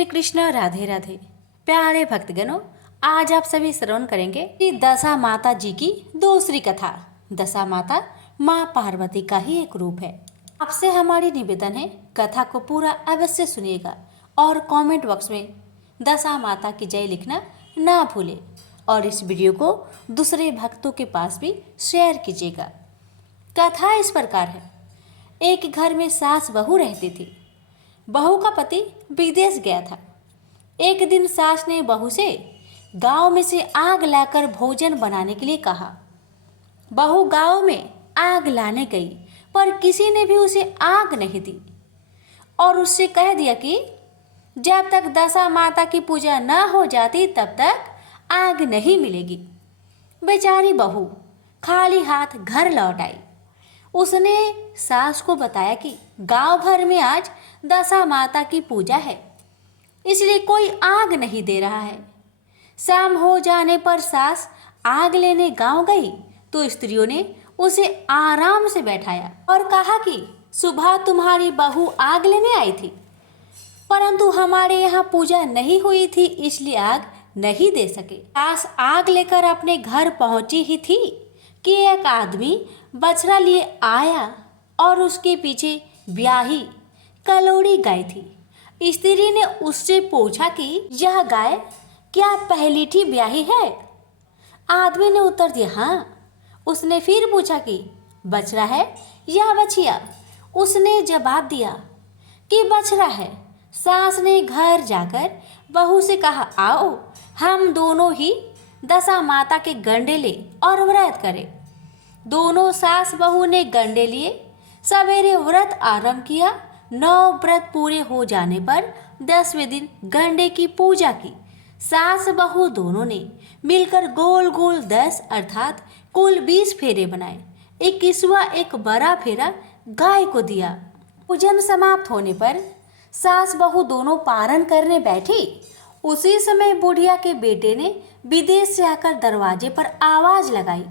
श्री कृष्ण, राधे राधे। प्यारे भक्तगणों, आज आप सभी श्रवण करेंगे कि दशा माता जी की दूसरी कथा। दशा माता माँ पार्वती का ही एक रूप है। आपसे हमारी निवेदन है, कथा को पूरा अवश्य सुनिएगा और कमेंट बॉक्स में दशा माता की जय लिखना ना भूलें और इस वीडियो को दूसरे भक्तों के पास भी शेयर कीजिएगा। कथा इस प्रकार है। एक घर में सास बहू रहती थी। बहू का पति विदेश गया था। एक दिन सास ने बहू से गांव में से आग लाकर भोजन बनाने के लिए कहा। बहू गांव में आग लाने गई, पर किसी ने भी उसे आग नहीं दी और उससे कह दिया कि जब तक दशा माता की पूजा न हो जाती तब तक आग नहीं मिलेगी। बेचारी बहू खाली हाथ घर लौट आई। उसने सास को बताया कि गांव भर में आज दशा माता की पूजा है, इसलिए कोई आग नहीं दे रहा है। शाम हो जाने पर सास आग लेने गांव गई तो स्त्रियों ने उसे आराम से बैठाया और कहा कि सुबह तुम्हारी बहू आग लेने आई थी, परंतु हमारे यहाँ पूजा नहीं हुई थी, इसलिए आग नहीं दे सके। सास आग लेकर अपने घर पहुंची ही थी कि एक आदमी बछड़ा लिए आया और उसके पीछे ब्याही कलोड़ी गाय थी। स्त्री ने उससे पूछा कि यह गाय क्या पहली थी ब्याही है? आदमी ने उत्तर दिया हाँ। उसने फिर पूछा कि बछड़ा है या बछिया? उसने जवाब दिया कि बछड़ा है। सास ने घर जाकर बहू से कहा आओ हम दोनों ही दशा माता के गंडे ले और व्रत करें। दोनों सास बहू ने गंडे लिए। सवेरे व्रत आरंभ किया। 9 व्रत पूरे हो जाने पर 10वें दिन गंडे की पूजा की। सास बहू दोनों ने मिलकर गोल गोल 10 अर्थात कुल 20 फेरे बनाए। 21वां एक बड़ा फेरा गाय को दिया। पूजन समाप्त होने पर सास बहू दोनों पारण करने बैठी। उसी समय बुढ़िया के बेटे ने विदेश से आकर दरवाजे पर आवाज लगाई।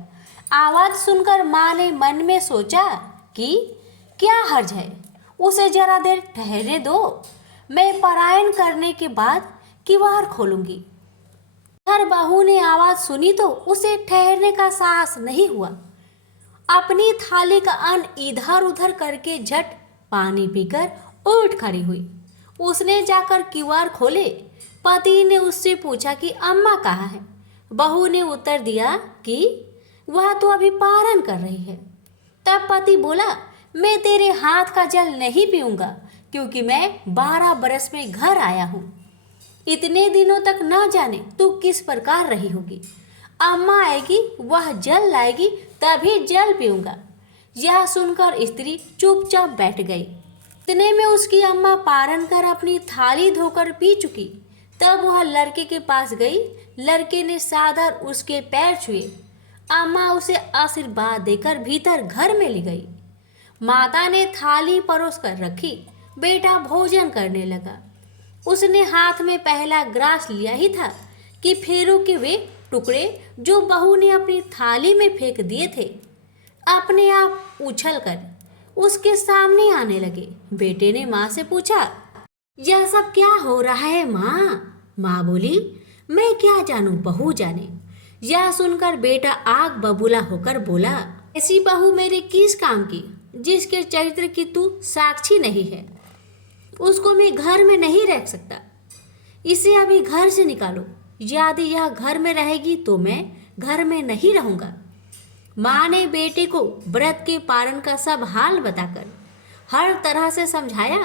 आवाज सुनकर माँ ने मन में सोचा कि क्या हर्ज है, उसे जरा देर ठहरने दो, मैं पलायन करने के बाद किवाड़ खोलूंगी। हर बहू ने आवाज सुनी तो उसे ठहरने का साहस नहीं हुआ। अपनी थाली का अन्न इधर उधर करके झट पानी पीकर उठ खड़ी हुई। उसने जाकर किवाड़ खोले। पति ने उससे पूछा कि अम्मा कहाँ है? बहू ने उत्तर दिया कि वह तो अभी पारण कर रही है। तब पति बोला मैं तेरे हाथ का जल नहीं पीऊंगा, क्योंकि मैं 12 बरस में घर आया हूँ। इतने दिनों तक न जाने तू किस प्रकार रही होगी। अम्मा आएगी, वह जल लाएगी, तभी जल पीऊंगा। यह सुनकर स्त्री चुपचाप बैठ गई। इतने में उसकी अम्मा पारण कर अपनी थाली धोकर पी चुकी। तब वह लड़के के पास गई। लड़के ने सादर उसके पैर छुए। अम्मा उसे आशीर्वाद देकर भीतर घर में ले गई। माता ने थाली परोस कर रखी। बेटा भोजन करने लगा। उसने हाथ में पहला ग्रास लिया ही था कि फेरों के वे टुकड़े जो बहू ने अपनी थाली में फेंक दिए थे अपने आप उछलकर उसके सामने आने लगे। बेटे ने माँ से पूछा यह सब क्या हो रहा है माँ? माँ बोली मैं क्या जानूं, बहू जाने। यह सुनकर बेटा आग बबूला होकर बोला ऐसी बहू मेरे किस काम की जिसके चरित्र की तू साक्षी नहीं है? उसको मैं घर में नहीं रख सकता। इसे अभी घर से निकालो। यदि यह घर में रहेगी तो मैं घर में नहीं रहूंगा। माँ ने बेटे को व्रत के पारण का सब हाल बताकर हर तरह से समझाया,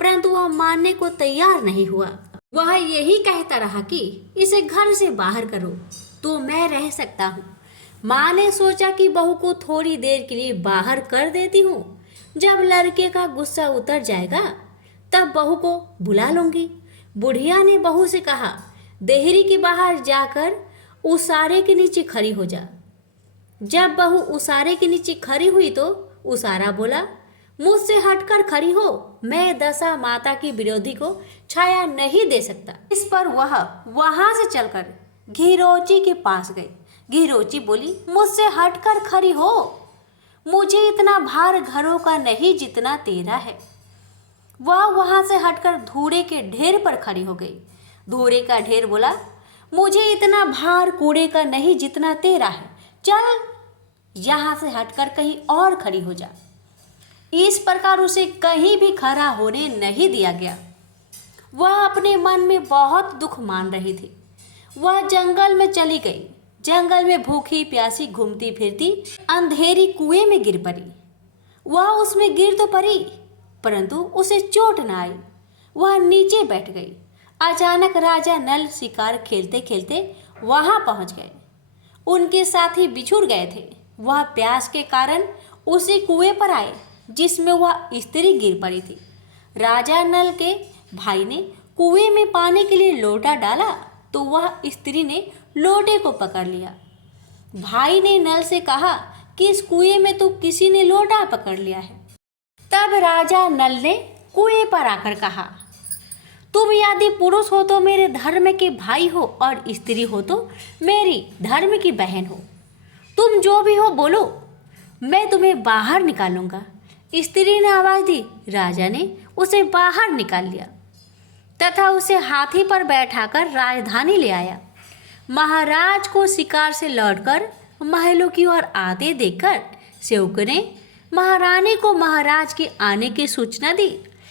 परंतु वह मानने को तैयार नहीं हुआ। वह यही कहता रहा कि इसे घर से बाहर करो तो मैं रह सकता हूँ। माँ ने सोचा कि बहू को थोड़ी देर के लिए बाहर कर देती हूँ। जब लड़के का गुस्सा उतर जाएगा तब बहू को बुला लूंगी। बुढ़िया ने बहू से कहा देहरी के बाहर जाकर उसारे के नीचे खड़ी हो जा। जब बहू उसारे के नीचे खड़ी हुई तो उसारा बोला मुझसे हटकर खड़ी हो, मैं दशा माता की विरोधी को छाया नहीं दे सकता। इस पर वह वहां से चलकर घीरोची के पास गई। घीरोची बोली मुझसे हटकर खड़ी हो, मुझे इतना भार घरों का नहीं जितना तेरा है। वह वहां से हटकर धूड़े के ढेर पर खड़ी हो गई। धूड़े का ढेर बोला, मुझे इतना भार कूड़े का नहीं जितना तेरा है, चल यहां से हटकर कहीं और खड़ी हो जा। इस प्रकार उसे कहीं भी खड़ा होने नहीं दिया गया। वह अपने मन में बहुत दुख मान रही थी। वह जंगल में चली गई। जंगल में भूखी प्यासी घूमती फिरती अंधेरी कुएं में गिर पड़ी। वह उसमें गिर तो पड़ी, परंतु उसे चोट न आई। वह नीचे बैठ गई। अचानक राजा नल शिकार खेलते खेलते वहां पहुंच गए। उनके साथी बिछुड़ गए थे। वह प्यास के कारण उसी कुएं पर आए जिसमें वह स्त्री गिर पड़ी थी। राजा नल के भाई ने कुएं में पानी के लिए लोटा डाला तो वह स्त्री ने लोटे को पकड़ लिया। भाई ने नल से कहा कि इस कुएं में तो किसी ने लोटा पकड़ लिया है। तब राजा नल ने कुएं पर आकर कहा, तुम यदि पुरुष हो तो मेरे धर्म के भाई हो और स्त्री हो तो मेरी धर्म की बहन हो। तुम जो भी हो बोलो, मैं तुम्हें बाहर निकालूंगा। स्त्री ने आवाज दी। राजा ने उसे बाहर निकाल लिया तथा उसे हाथी पर बैठाकर राजधानी ले आया। महाराज को शिकार से लौटकर महलों की ओर आते देखकर सेवकों ने महारानी को महाराज के आने की सूचना दी।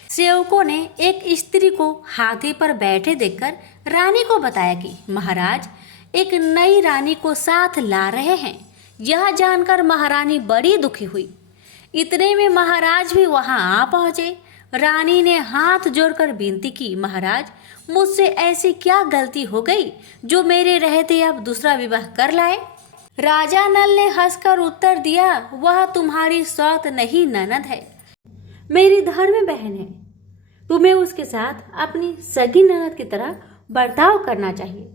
सेवकों ने एक स्त्री को हाथी पर बैठे देखकर रानी को बताया कि महाराज एक नई रानी को साथ ला रहे हैं। यह जानकर महारानी बड़ी दुखी हुई। इतने में महाराज भी वहां आ पहुंचे। रानी ने हाथ जोड़कर विनती की, महाराज मुझसे ऐसी क्या गलती हो गई जो मेरे रहते आप दूसरा विवाह कर लाए। राजा नल ने हंसकर उत्तर दिया, वह तुम्हारी सौत नहीं ननद है, मेरी धर्म बहन है। तुम्हें उसके साथ अपनी सगी ननद की तरह बर्ताव करना चाहिए।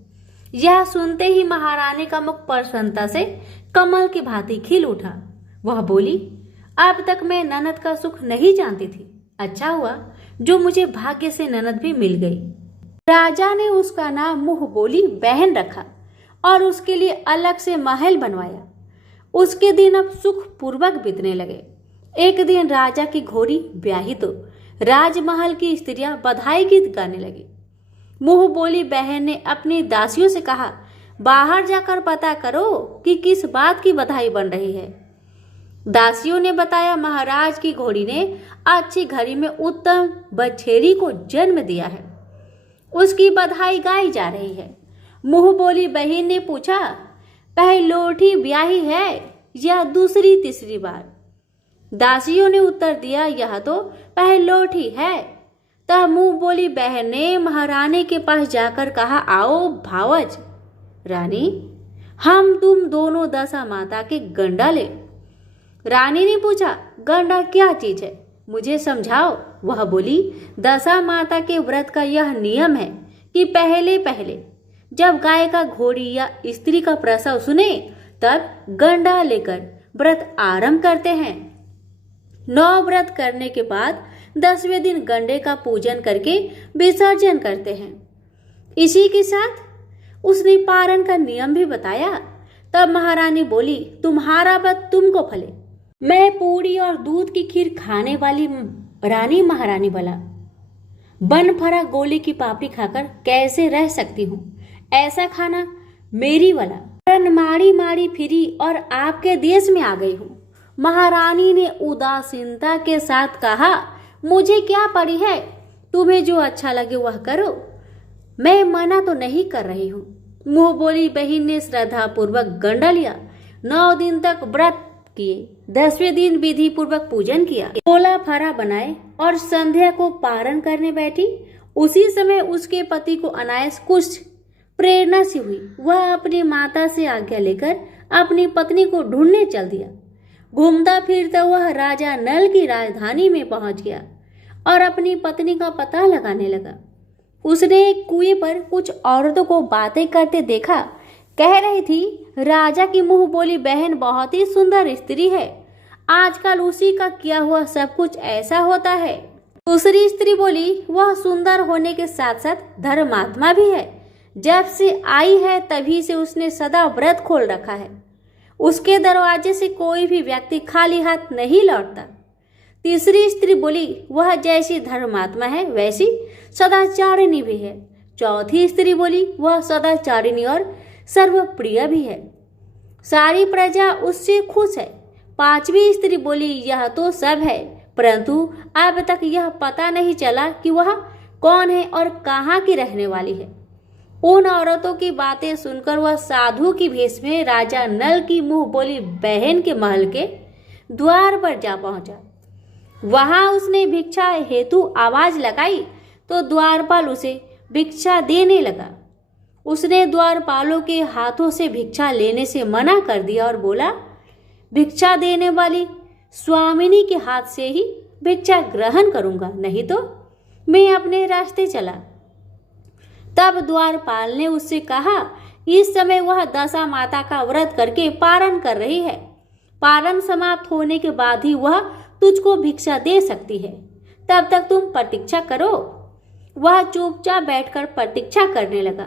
यह सुनते ही महारानी का मुख प्रसन्नता से कमल की भांति खिल उठा। वह बोली, अब तक मैं ननद का सुख नहीं जानती थी। अच्छा हुआ जो मुझे भाग्य से ननद भी मिल गई। राजा ने उसका नाम मुंह बोली बहन रखा और उसके लिए अलग से महल बनवाया। उसके दिन अब सुख पूर्वक बीतने लगे। एक दिन राजा की घोड़ी ब्याही तो राजमहल की स्त्रियां बधाई गीत गाने लगी। मुंह बोली बहन ने अपनी दासियों से कहा, बाहर जाकर पता करो कि किस बात की बधाई बन रही है। दासियों ने बताया, महाराज की घोड़ी ने अच्छी घड़ी में उत्तम बछेरी को जन्म दिया है, उसकी बधाई गाई जा रही है। मुंह बोली बहन ने पूछा, पहलोठी ब्याही है या दूसरी तीसरी बार? दासियों ने उत्तर दिया, यह तो पहलोठी है। तब मुंह बोली बहन ने महारानी के पास जाकर कहा, आओ भावज रानी, हम तुम दोनों दशा माता के गंडा ले। रानी ने पूछा, गंडा क्या चीज है, मुझे समझाओ। वह बोली, दशा माता के व्रत का यह नियम है कि पहले पहले जब गाय का घोड़ी या स्त्री का प्रसव सुने तब गंडा लेकर व्रत आरंभ करते हैं। 9 व्रत करने के बाद 10वें दिन गंडे का पूजन करके विसर्जन करते हैं। इसी के साथ उसने पारण का नियम भी बताया। तब महारानी बोली, तुम्हारा व्रत तुमको फले। मैं पूरी और दूध की खीर खाने वाली रानी महारानी वाला बन फरा गोली की पापड़ी खाकर कैसे रह सकती हूँ? ऐसा खाना मेरी वाला मारी मारी फिरी और आपके देश में आ गई हूँ। महारानी ने उदासीनता के साथ कहा, मुझे क्या पड़ी है, तुम्हें जो अच्छा लगे वह करो, मैं मना तो नहीं कर रही हूँ। मुंह बोली बहन ने श्रद्धा पूर्वक गंडा लिया। 9 दिन तक व्रत किए। 10वें दिन विधि पूर्वक पूजन किया, गोला फरा बनाए और संध्या को पारण करने बैठी। उसी समय उसके पति को अनायास कुछ प्रेरणा सी हुई। वह अपनी माता से आज्ञा लेकर अपनी पत्नी को ढूंढने चल दिया। घूमता फिरता वह राजा नल की राजधानी में पहुंच गया और अपनी पत्नी का पता लगाने लगा। उसने एक कुएं पर कुछ औरतों को बातें करते देखा। कह रही थी, राजा की मुंह बोली बहन बहुत ही सुंदर स्त्री है, आजकल उसी का किया हुआ सब कुछ ऐसा होता है। दूसरी स्त्री बोली, वह सुंदर होने के साथ साथ धर्मात्मा भी है, जब से आई है तभी से उसने सदा व्रत खोल रखा है, उसके दरवाजे से कोई भी व्यक्ति खाली हाथ नहीं लौटता। तीसरी स्त्री बोली, वह जैसी धर्मात्मा है वैसी सदाचारिणी भी है। चौथी स्त्री बोली, वह सदाचारिणी और सर्वप्रिय भी है, सारी प्रजा उससे खुश है। पांचवी स्त्री बोली, यह तो सब है, परंतु अब तक यह पता नहीं चला कि वह कौन है और कहाँ की रहने वाली है। उन औरतों की बातें सुनकर वह साधु की भेष में राजा नल की मुंह बोली बहन के महल के द्वार पर जा पहुंचा। वहां उसने भिक्षा हेतु आवाज लगाई तो द्वारपाल उसे भिक्षा देने लगा। उसने द्वारपालों के हाथों से भिक्षा लेने से मना कर दिया और बोला, भिक्षा देने वाली स्वामिनी के हाथ से ही भिक्षा ग्रहण करूंगा, नहीं तो मैं अपने रास्ते चला। तब द्वारपाल ने उससे कहा, इस समय वह दशा माता का व्रत करके पारण कर रही है, पारण समाप्त होने के बाद ही वह तुझको भिक्षा दे सकती है, तब तक तुम प्रतीक्षा करो। वह चुपचाप बैठकर प्रतीक्षा करने लगा।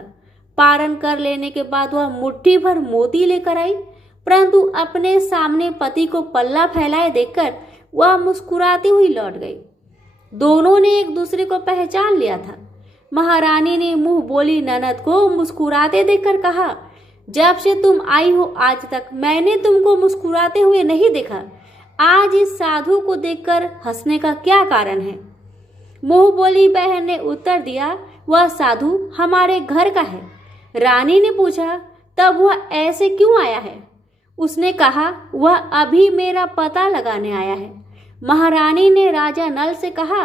पारण कर लेने के बाद वह मुट्ठी भर मोती लेकर आई, परंतु अपने सामने पति को पल्ला फैलाए देखकर वह मुस्कुराती हुई लौट गई। दोनों ने एक दूसरे को पहचान लिया था। महारानी ने मुंह बोली ननद को मुस्कुराते देखकर कहा, जब से तुम आई हो आज तक मैंने तुमको मुस्कुराते हुए नहीं देखा। आज इस साधु को देखकर हंसने का क्या कारण है? मुंह बोली बहन ने उत्तर दिया, वह साधु हमारे घर का है। रानी ने पूछा, तब वह ऐसे क्यों आया है? उसने कहा, वह अभी मेरा पता लगाने आया है। महारानी ने राजा नल से कहा,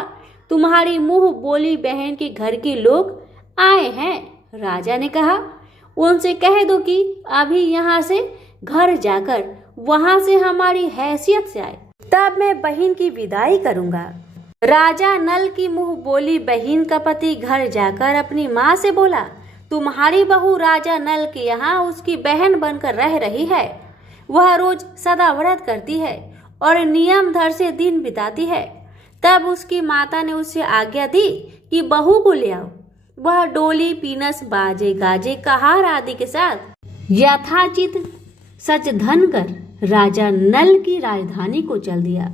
तुम्हारी मुंह बोली बहन के घर के लोग आए हैं। राजा ने कहा, उनसे कह दो कि अभी यहाँ से घर जाकर वहां से हमारी हैसियत से आए, तब मैं बहन की विदाई करूंगा। राजा नल की मुंह बोली बहन का पति घर जाकर अपनी माँ से बोला, तुम्हारी बहू राजा नल के यहाँ उसकी बहन बनकर रह रही है। वह रोज सदा व्रत करती है और नियम धर से दिन बिताती है। तब उसकी माता ने उसे आज्ञा दी कि बहू को ले आओ। वह डोली पीनस बाजे गाजे कहार आदि के साथ यथाचित सच धन कर राजा नल की राजधानी को चल दिया।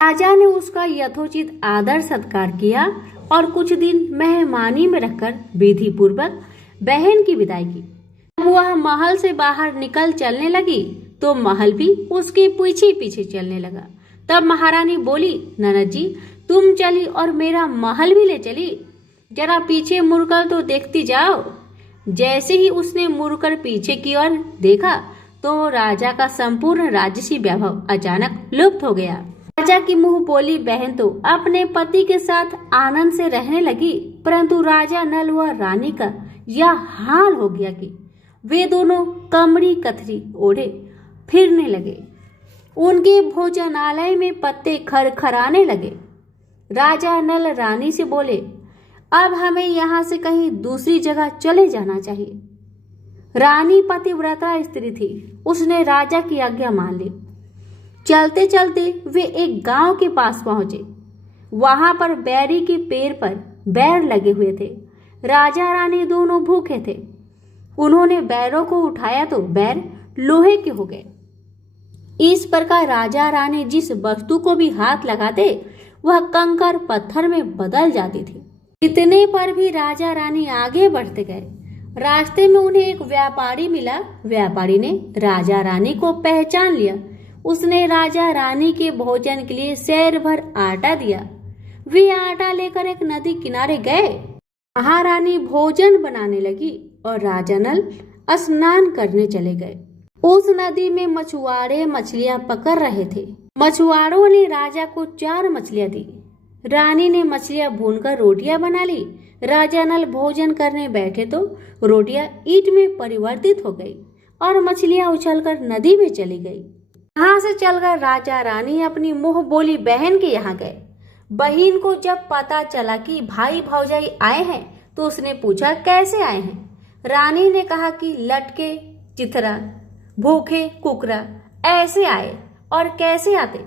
राजा ने उसका यथोचित आदर सत्कार किया और कुछ दिन मेहमानी में रखकर विधि पूर्वक बहन की विदाई की। वह महल से बाहर निकल चलने लगी तो महल भी उसके पीछे पीछे चलने लगा। तब महारानी बोली, ननद जी तुम चली और मेरा महल भी ले चली, जरा पीछे मुड़कर तो देखती जाओ। जैसे ही उसने मुड़कर पीछे की ओर देखा तो राजा का संपूर्ण राजसी वैभव अचानक लुप्त हो गया। राजा की मुंह बोली बहन तो अपने पति के साथ आनंद से रहने लगी, परंतु राजा नल व रानी का यह हाल हो गया कि वे दोनों कमरी कथरी ओढ़े फिरने लगे। उनके भोजनालय में पत्ते खरखराने लगे। राजा नल रानी से बोले, अब हमें यहाँ से कहीं दूसरी जगह चले जाना चाहिए। रानी पतिव्रता स्त्री थी, उसने राजा की आज्ञा मान ली। चलते चलते वे एक गांव के पास पहुंचे। वहां पर बैरी के पेड़ पर बैर लगे हुए थे। राजा रानी दोनों भूखे थे। उन्होंने बैरों को उठाया तो बैर लोहे के हो गए। इस प्रकार राजा रानी जिस वस्तु को भी हाथ लगाते वह कंकर पत्थर में बदल जाती थी। इतने पर भी राजा रानी आगे बढ़ते गए। रास्ते में उन्हें एक व्यापारी मिला। व्यापारी ने राजा रानी को पहचान लिया। उसने राजा रानी के भोजन के लिए सेर भर आटा दिया। वे आटा लेकर एक नदी किनारे गए। महारानी भोजन बनाने लगी और राजा नल स्नान करने चले गए। उस नदी में मछुआरे मछलियां पकड़ रहे थे। मछुआरों ने राजा को 4 मछलियां दी। रानी ने मछलियां भूनकर रोटियां बना ली। राजा नल भोजन करने बैठे तो रोटियां ईंट में परिवर्तित हो गई और मछलियां उछलकर नदी में चली गई। यहाँ से चलकर राजा रानी अपनी मुंह बोली बहन के यहाँ गए। बहन को जब पता चला कि भाई भौजाई आए हैं तो उसने पूछा, कैसे आए हैं? रानी ने कहा कि लटके चिथरा भूखे कुकरा ऐसे आए। और कैसे आते?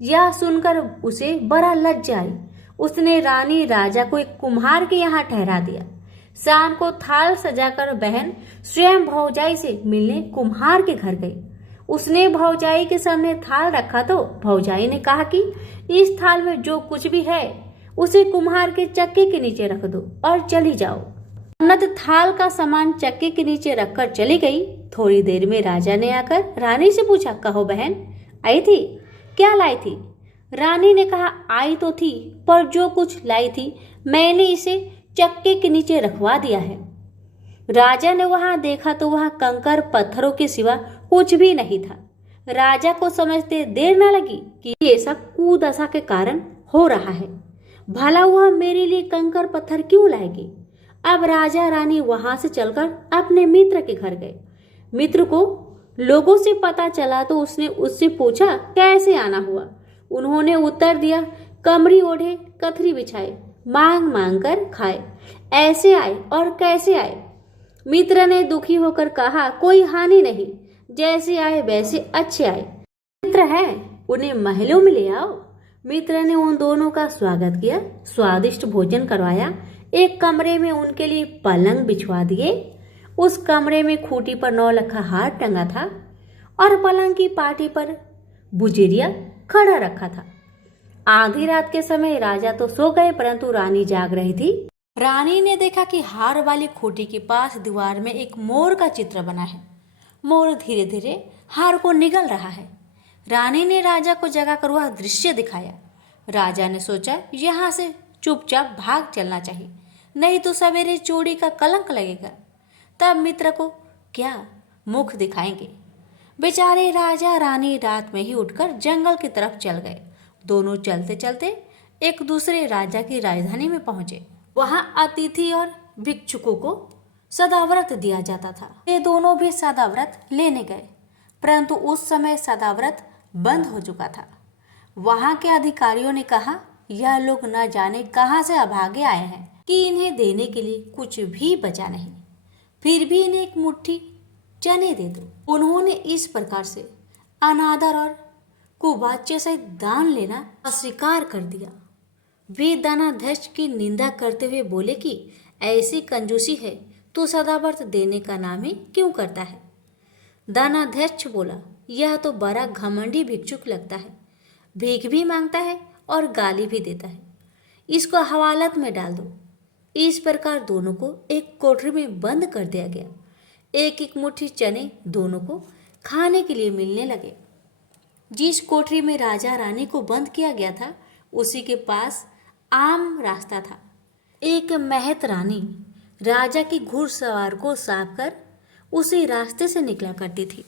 यह सुनकर उसे बड़ा लज्जा आई। उसने रानी राजा को एक कुम्हार के यहाँ ठहरा दिया। शाम को थाल सजाकर बहन स्वयं भौजाई से मिलने कुम्हार के घर गई। उसने भौजाई के सामने थाल रखा तो भौजाई ने कहा कि इस थाल में जो कुछ भी है उसे कुम्हार के चक्के के नीचे रख दो और चली जाओ। ननद थाल का सामान चक्के के नीचे रखकर चली गई। थोड़ी देर में राजा ने आकर रानी से पूछा, कहो बहन, आई थी? क्या लाई थी? रानी ने कहा, आई तो थी, पर जो कुछ लाई थी मैंने इसे चक्के के नीचे रखवा दिया है। राजा ने वहां देखा तो वहां कंकर पत्थरों के सिवा कुछ भी नहीं था। राजा को समझते देर न लगी कि ये सब कुदशा के कारण हो रहा है। भला वह मेरे लिए कंकर पत्थर क्यों लाएगी? अब राजा रानी वहां से चलकर अपने मित्र के घर गए। मित्र को लोगों से पता चला तो उसने उससे पूछा, कैसे आना हुआ? उन्होंने उत्तर दिया, कमरी ओढ़े, कथरी बिछाए, मांग मांग कर खाए, ऐसे आए और कैसे आए? मित्र ने दुखी होकर कहा, कोई हानि नहीं, जैसे आए वैसे अच्छे आए। मित्र है, उन्हें महलों में ले आओ। मित्र ने उन दोनों का स्वागत किया, स्वादिष्ट भोजन करवाया, एक कमरे में उनके लिए पलंग बिछवा दिए। उस कमरे में खूंटी पर 9 लखा हार टंगा था और पलंग की पाटी पर बुजेरिया खड़ा रखा था। आधी रात के समय राजा तो सो गए, परंतु रानी जाग रही थी। रानी ने देखा कि हार वाली खूंटी के पास दीवार में एक मोर का चित्र बना है। मोर धीरे धीरे हार को निगल रहा है। रानी ने राजा को जगाकर वह दृश्य दिखाया। राजा ने सोचा, यहाँ से चुपचाप भाग चलना चाहिए, नहीं तो सवेरे चोरी का कलंक लगेगा। तब मित्र को क्या मुख दिखाएंगे। बेचारे राजा रानी रात में ही उठकर जंगल की तरफ चल गए। दोनों चलते चलते एक दूसरे राजा की राजधानी में पहुंचे। वहां अतिथि और भिक्षुकों को सदाव्रत दिया जाता था। ये दोनों भी सदाव्रत लेने गए, परंतु उस समय सदाव्रत बंद हो चुका था। वहां के अधिकारियों ने कहा, यह लोग न जाने कहां से अभागे आए हैं कि इन्हें देने के लिए कुछ भी बचा नहीं, फिर भी इन्हें एक मुट्ठी चने दे दो। उन्होंने इस प्रकार से अनादर और कुवाच्य से दान लेना अस्वीकार कर दिया। वे दानाध्यक्ष की निंदा करते हुए बोले कि ऐसी कंजूसी है तो सदाव्रत देने का नाम ही क्यों करता है। दानाध्यक्ष बोला, यह तो बड़ा घमंडी भिक्षुक लगता है, भीख भी मांगता है और गाली भी देता है, इसको हवालत में डाल दो। इस प्रकार दोनों को एक कोठरी में बंद कर दिया गया। एक एक मुट्ठी चने दोनों को खाने के लिए मिलने लगे। जिस कोठरी में राजा रानी को बंद किया गया था उसी के पास आम रास्ता था। एक महत रानी राजा की घुड़सवार को साफ कर उसी रास्ते से निकला करती थी।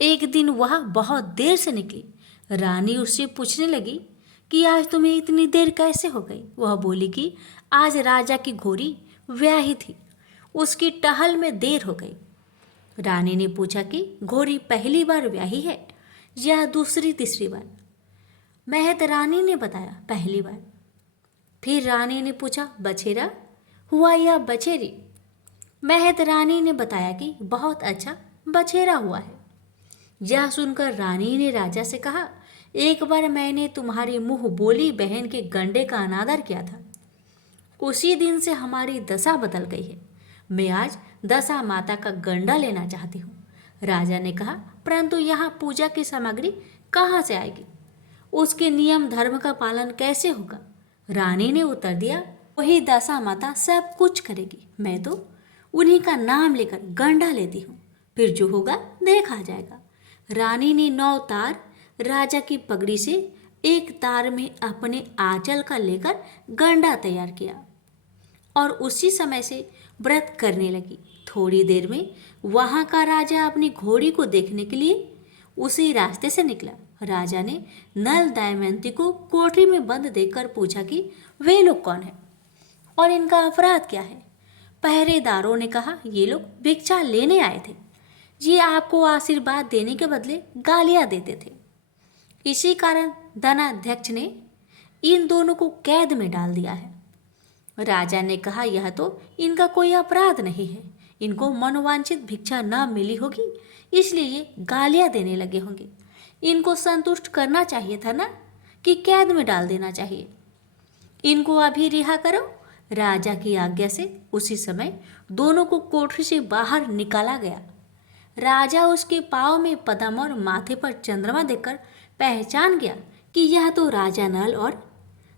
एक दिन वह बहुत देर से निकली। रानी उससे पूछने लगी कि आज तुम्हें इतनी देर कैसे हो गई? वह बोली कि आज राजा की घोड़ी ब्याही थी, उसकी टहल में देर हो गई। रानी ने पूछा कि घोड़ी पहली बार ब्याही है या दूसरी तीसरी बार? महत रानी ने बताया, पहली बार। फिर रानी ने पूछा, बछेरा हुआ या बछेरी? महत रानी ने बताया कि बहुत अच्छा बछेरा हुआ है। यह सुनकर रानी ने राजा से कहा, एक बार मैंने तुम्हारी मुंह बोली बहन के गंडे का अनादर किया था, उसी दिन से हमारी दशा बदल गई है। मैं आज दशा माता का गंडा लेना चाहती हूँ। राजा ने कहा, परंतु यहाँ पूजा की सामग्री कहाँ से आएगी? उसके नियम धर्म का पालन कैसे होगा? रानी ने उत्तर दिया, वही दशा माता सब कुछ करेगी, मैं तो उन्हीं का नाम लेकर गंडा लेती हूँ, फिर जो होगा देखा जाएगा। रानी ने 9 तार राजा की पगड़ी से एक तार में अपने आंचल का लेकर गंडा तैयार किया और उसी समय से व्रत करने लगी। थोड़ी देर में वहां का राजा अपनी घोड़ी को देखने के लिए उसी रास्ते से निकला। राजा ने नल दमयंती को कोठरी में बंद देखकर पूछा कि वे लोग कौन हैं और इनका अपराध क्या है। पहरेदारों ने कहा, ये लोग भिक्षा लेने आए थे, ये आपको आशीर्वाद देने के बदले गालियां देते थे। इसी कारण धनाध्यक्ष ने इन दोनों को कैद में डाल दिया है। राजा ने कहा, यह तो इनका कोई अपराध नहीं है, इनको मनोवांछित भिक्षा न मिली होगी इसलिए ये गालियां देने लगे होंगे। इनको संतुष्ट करना चाहिए था ना, कि कैद में डाल देना चाहिए। इनको अभी रिहा करो। राजा की आज्ञा से उसी समय दोनों को कोठरी से बाहर निकाला गया। राजा उसके पाँव में पद्म और माथे पर चंद्रमा देखकर पहचान गया कि यह तो राजा नल और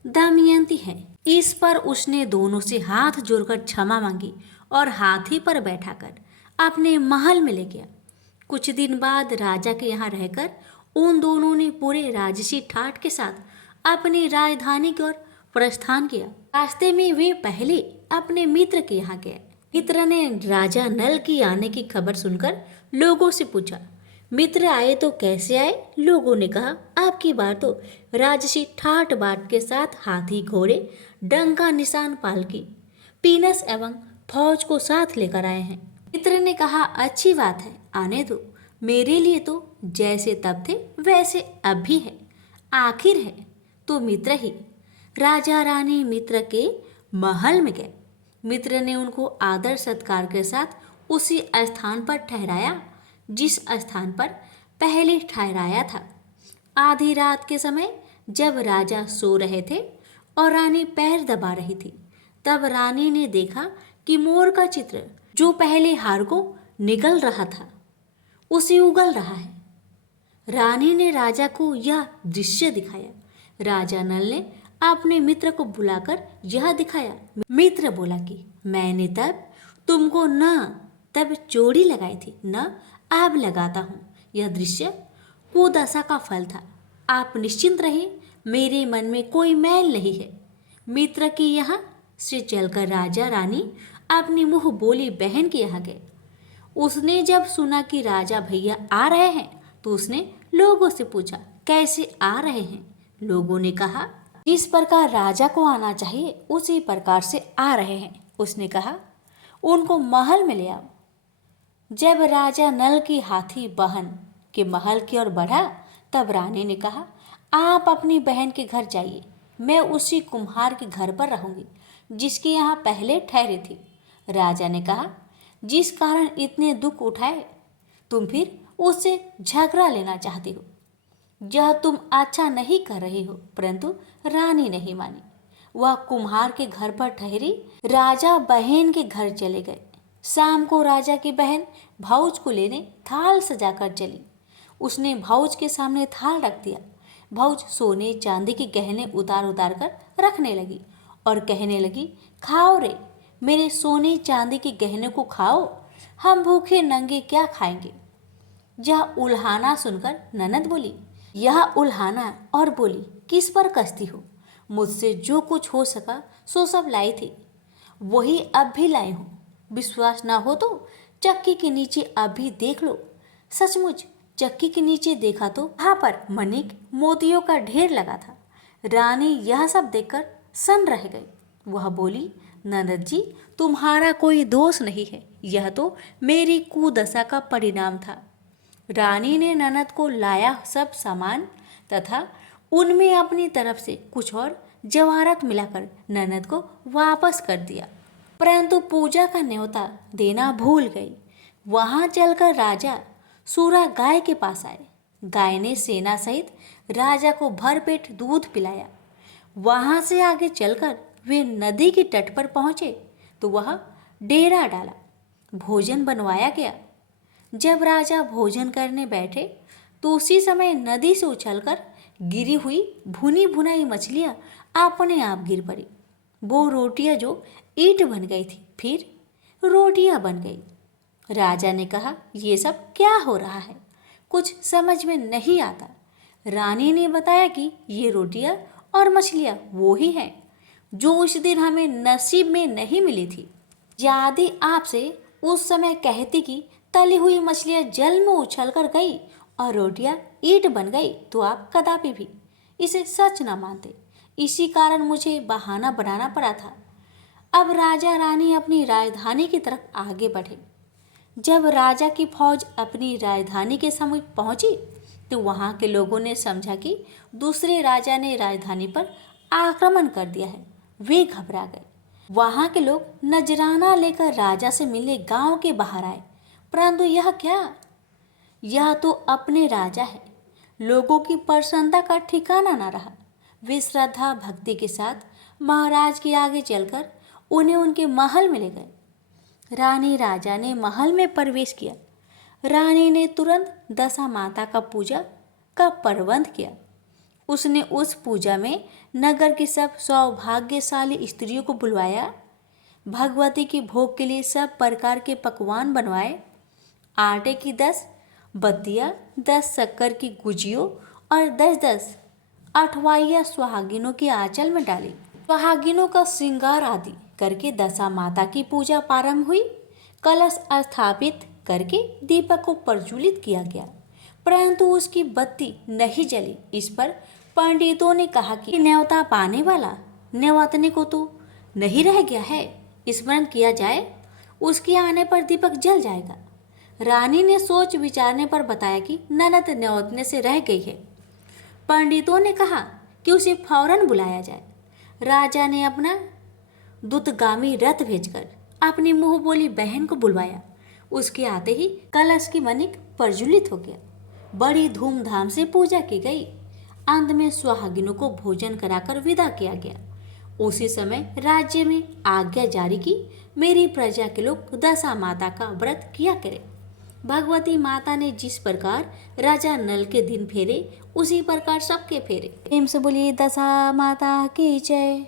दमयंती है। इस पर उसने दोनों से हाथ जोड़कर क्षमा मांगी और हाथी पर बैठाकर अपने महल में ले गया। कुछ दिन बाद राजा के यहाँ रहकर उन दोनों ने पूरे राजसी ठाठ के साथ अपनी राजधानी की ओर प्रस्थान किया। रास्ते में वे पहले अपने मित्र के यहाँ गए। मित्र ने राजा नल की आने की खबर सुनकर लोगों से पूछा, मित्र आए तो कैसे आए? लोगों ने कहा, आपकी बार तो राजसी ठाट बाट के साथ हाथी, घोड़े, डंका, निशान, पालकी, पीनस एवं फौज को साथ लेकर आए हैं। मित्र ने कहा, अच्छी बात है, आने दो। मेरे लिए तो जैसे तब थे वैसे अब भी है, आखिर है तो मित्र ही। राजा रानी मित्र के महल में गए। मित्र ने उनको आदर सत्कार के साथ उसी स्थान पर ठहराया जिस स्थान पर पहले ठहराया था। आधी रात के समय जब राजा सो रहे थे और रानी पैर दबा रही थी, तब रानी ने देखा कि मोर का चित्र जो पहले हार को निगल रहा था उसे उगल रहा है। रानी ने राजा को यह दृश्य दिखाया। राजा नल ने अपने मित्र को बुलाकर यह दिखाया। मित्र बोला कि मैंने तब तुमको न तब चोरी लगाई थी, न अब लगाता हूँ। यह दृश्य कुदशा का फल था। आप निश्चिंत रहिए, मेरे मन में कोई मैल नहीं है। मित्र के यहाँ से चलकर राजा रानी अपनी मुँह बोली बहन के यहाँ गए। उसने जब सुना कि राजा भैया आ रहे हैं तो उसने लोगों से पूछा, कैसे आ रहे हैं? लोगों ने कहा, जिस प्रकार राजा को आना चाहिए उसी प्रकार से आ रहे हैं। उसने कहा, उनको महल में ले आओ। जब राजा नल की हाथी बहन के महल की ओर बढ़ा तब रानी ने कहा, आप अपनी बहन के घर जाइए, मैं उसी कुम्हार के घर पर रहूंगी जिसके यहाँ पहले ठहरी थी। राजा ने कहा, जिस कारण इतने दुख उठाए तुम फिर उससे झगड़ा लेना चाहती हो, यह तुम अच्छा नहीं कर रही हो। परंतु रानी नहीं मानी। वह कुम्हार के घर पर ठहरी। राजा बहन के घर चले गए। शाम को राजा की बहन भाऊज को लेने थाल सजाकर चली। उसने भाऊज के सामने थाल रख दिया। भाऊज सोने चांदी के गहने उतार उतार कर रखने लगी और कहने लगी, खाओ रे, मेरे सोने चांदी के गहने को खाओ, हम भूखे नंगे क्या खाएंगे। यह उल्हाना सुनकर ननद बोली, यह उल्हाना, और बोली, किस पर कसती हो? मुझसे जो कुछ हो सका सो सब लाई थी, वही अब भी लाई हूँ। विश्वास ना हो तो चक्की के नीचे अभी देख लो। सचमुच चक्की के नीचे देखा तो वहाँ पर मणिक मोतियों का ढेर लगा था। रानी यह सब देखकर सन रह गई। वह बोली, ननद जी, तुम्हारा कोई दोष नहीं है, यह तो मेरी कुदशा का परिणाम था। रानी ने ननद को लाया सब सामान तथा उनमें अपनी तरफ से कुछ और जवाहरात मिलाकर ननद को वापस कर दिया, परंतु पूजा का न्योता देना भूल गई। वहां चलकर राजा सूरा गाय के पास आए। गाय ने सेना सहित राजा को भरपेट दूध पिलाया। वहां से आगे चलकर वे नदी के तट पर पहुंचे तो वह डेरा डाला। भोजन बनवाया गया। जब राजा भोजन करने बैठे तो उसी समय नदी से उछलकर गिरी हुई भुनी भुनाई मछलियां अपने आप गिर पड़ी। वो रोटियां जो ईंट बन गई थी फिर रोटियां बन गई। राजा ने कहा, ये सब क्या हो रहा है? कुछ समझ में नहीं आता। रानी ने बताया कि ये रोटियां और मछलियां वो ही हैं जो उस दिन हमें नसीब में नहीं मिली थी। यदि आपसे उस समय कहती कि तली हुई मछलियां जल में उछल कर गई और रोटियां ईंट बन गई तो आप कदापि भी इसे सच न मानते। इसी कारण मुझे बहाना बनाना पड़ा था। अब राजा रानी अपनी राजधानी की तरफ आगे बढ़े। जब राजा की फौज अपनी राजधानी के समीप पहुंची तो वहां के लोगों ने समझा कि दूसरे राजा ने राजधानी पर आक्रमण कर दिया है। वे घबरा गए। वहां के लोग नजराना लेकर राजा से मिलने गांव के बाहर आए, परंतु यह क्या? यह तो अपने राजा है। लोगों की प्रसन्नता का ठिकाना न रहा। वे श्रद्धा भक्ति के साथ महाराज के आगे चलकर उन्हें उनके महल में ले गए। रानी राजा ने महल में प्रवेश किया। रानी ने तुरंत दशा माता का पूजा का प्रबंध किया। उसने उस पूजा में नगर की सब सौभाग्यशाली स्त्रियों को बुलवाया। भगवती की भोग के लिए सब प्रकार के पकवान बनवाए। आटे की 10 बत्तियाँ, 10 शक्कर की गुजियों और 10-10 अठवाइयाँ सुहागिनों की आंचल में डाली। सुहागिनों का श्रृंगार आदि करके दशा माता की पूजा प्रारंभ हुई। कलश स्थापित करके दीपक को प्रज्वलित किया गया, परंतु उसकी बत्ती नहीं जली। इस पर पंडितों ने कहा कि न्योता पाने वाला न्योतने को तो नहीं रह गया है, स्मरण किया जाए, उसके आने पर दीपक जल जाएगा। रानी ने सोच विचारने पर बताया कि ननद न्योतने से रह गई है। पंडितों ने कहा कि उसे फौरन बुलाया जाए। राजा ने अपना दूतगामी रथ भेजकर अपनी मुंह बोली बहन को बुलवाया। उसके आते ही कलश की मणिक प्रज्वलित हो गया। बड़ी धूमधाम से पूजा की गई। अंत में सुहागिनों को भोजन कराकर विदा किया गया। उसी समय राज्य में आज्ञा जारी की, मेरी प्रजा के लोग दशा माता का व्रत किया करें। भगवती माता ने जिस प्रकार राजा नल के दिन फेरे, उसी प्रकार सबके फेरे। प्रेम से बोलिए दशा माता की जय।